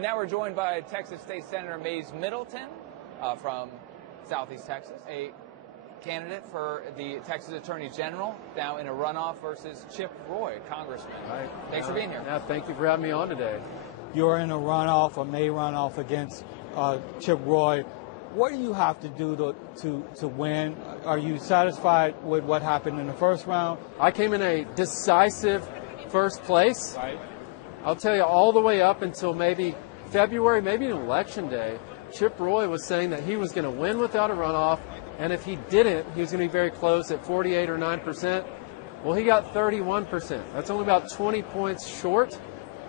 And now we're joined by Texas State Senator Mayes Middleton from Southeast Texas, a candidate for the Texas Attorney General, now in a runoff versus Chip Roy, Congressman. Right. Thanks for being here. Yeah, thank you for having me on today. You're in a runoff, a May runoff against Chip Roy. What do you have to do to win? Are you satisfied with what happened in the first round? I came in a decisive first place. Right. I'll tell you, all the way up until maybe February, maybe Election Day, Chip Roy was saying that he was going to win without a runoff, and if he didn't, he was going to be very close at 48 or 9%. Well, he got 31%. That's only about 20 points short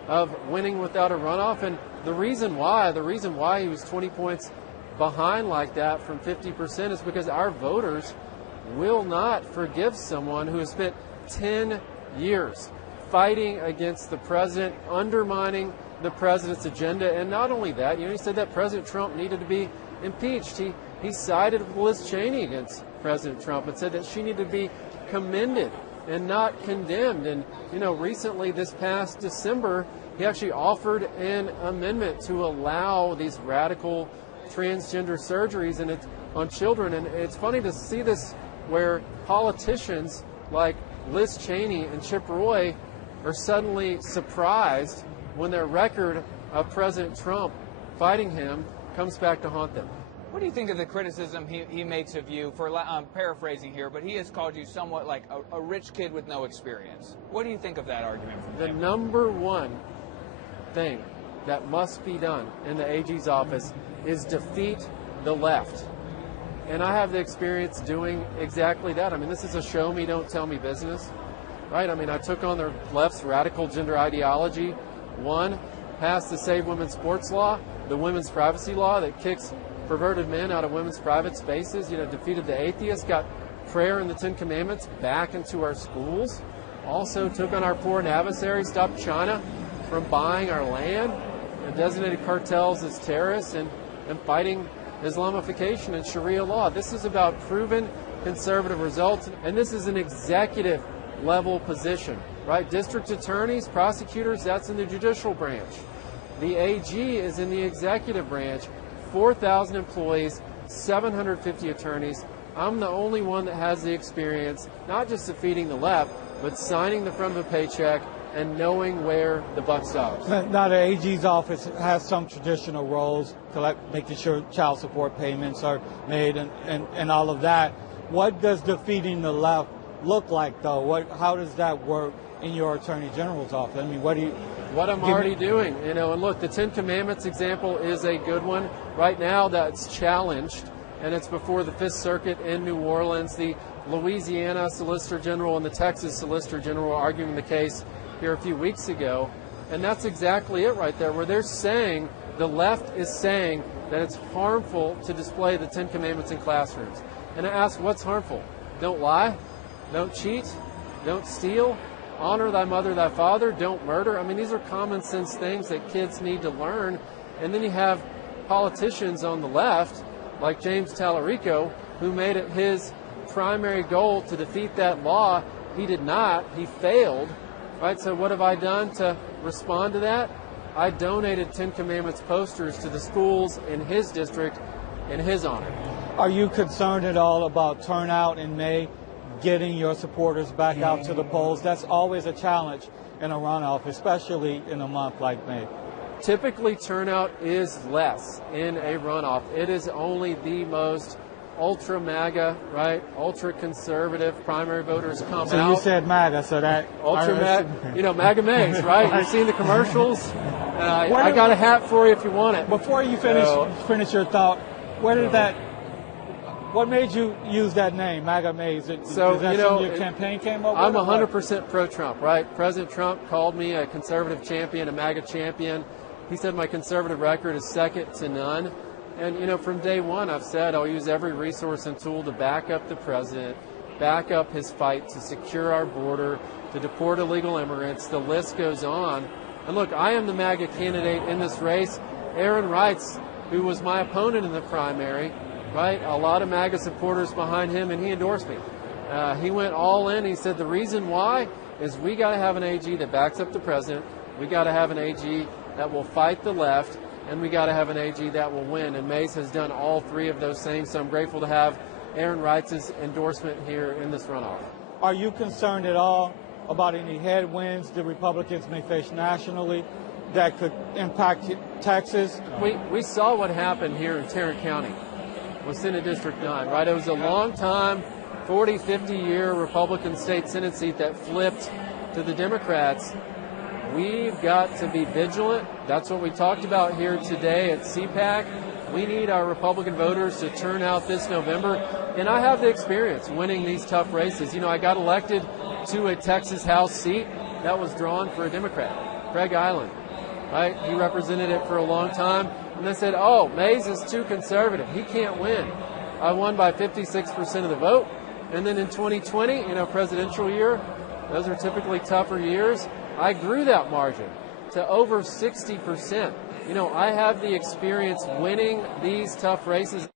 of winning without a runoff, and the reason why he was 20 points behind like that from 50% is because our voters will not forgive someone who has spent 10 years fighting against the president, undermining the president's agenda. And not only that, he said that President Trump needed to be impeached. He sided with Liz Cheney against President Trump and said that she needed to be commended and not condemned. And, recently, this past December, he actually offered an amendment to allow these radical transgender surgeries on children. And it's funny to see this where politicians like Liz Cheney and Chip Roy are suddenly surprised when their record of President Trump fighting him comes back to haunt them. What do you think of the criticism he makes of you for, I'm paraphrasing here, but he has called you somewhat like a rich kid with no experience? What do you think of that argument from him? The number one thing that must be done in the AG's office is defeat the left. And I have the experience doing exactly that. This is a show me, don't tell me business, right? I took on the left's radical gender ideology. One, passed the Save Women's Sports Law, the women's privacy law that kicks perverted men out of women's private spaces, defeated the atheists, got prayer and the Ten Commandments back into our schools. Also took on our foreign adversaries, stopped China from buying our land, and designated cartels as terrorists, and fighting Islamification and Sharia law. This is about proven conservative results, and this is an executive level position, right? District attorneys, prosecutors, that's in the judicial branch. The AG is in the executive branch. 4,000 employees, 750 attorneys. I'm the only one that has the experience, not just defeating the left, but signing the front of a paycheck and knowing where the buck stops. Now, the AG's office has some traditional roles, making sure child support payments are made and all of that. What does defeating the left look like, though? How does that work in your Attorney General's office? What I'm already doing, and look, the Ten Commandments example is a good one. Right now that's challenged, and it's before the Fifth Circuit in New Orleans. The Louisiana Solicitor General and the Texas Solicitor General are arguing the case here a few weeks ago, and that's exactly it right there, where they're saying, the left is saying that it's harmful to display the Ten Commandments in classrooms. And I ask, what's harmful? Don't lie, don't cheat, don't steal, honor thy mother, thy father, don't murder. These are common sense things that kids need to learn. And then you have politicians on the left, like James Tallarico, who made it his primary goal to defeat that law. He did not. He failed. Right? So what have I done to respond to that? I donated Ten Commandments posters to the schools in his district in his honor. Are you concerned at all about turnout in May, getting your supporters back out to the polls? That's always a challenge in a runoff, especially in a month like May. Typically, turnout is less in a runoff. It is only the most ultra MAGA, right? Ultra conservative primary voters come out. So you said MAGA, so that ultra MAGA, MAGA Mays, right? You've seen the commercials. I got a hat for you if you want it. Before you finish your thought, what made you use that name, MAGA Mays? Is that something your campaign came up with? I'm 100% pro-Trump, right? President Trump called me a conservative champion, a MAGA champion. He said my conservative record is second to none. And, from day one, I've said I'll use every resource and tool to back up the president, back up his fight to secure our border, to deport illegal immigrants. The list goes on. And look, I am the MAGA candidate in this race. Aaron Wrights, who was my opponent in the primary, right? A lot of MAGA supporters behind him, and he endorsed me. He went all in. He said the reason why is we got to have an AG that backs up the president. We got to have an AG that will fight the left, and we got to have an AG that will win. And Mayes has done all three of those things, so I'm grateful to have Aaron Reitz's endorsement here in this runoff. Are you concerned at all about any headwinds the Republicans may face nationally that could impact Texas? We saw what happened here in Tarrant County with Senate District 9, right? It was a long time, 40, 50-year Republican state Senate seat that flipped to the Democrats. We've got to be vigilant. That's what we talked about here today at CPAC. We need our Republican voters to turn out this November. And I have the experience winning these tough races. You know, I got elected to a Texas House seat that was drawn for a Democrat, Craig Island, right? He represented it for a long time. And they said, oh, Mayes is too conservative. He can't win. I won by 56% of the vote. And then in 2020, presidential year, those are typically tougher years. I grew that margin to over 60%. I have the experience winning these tough races.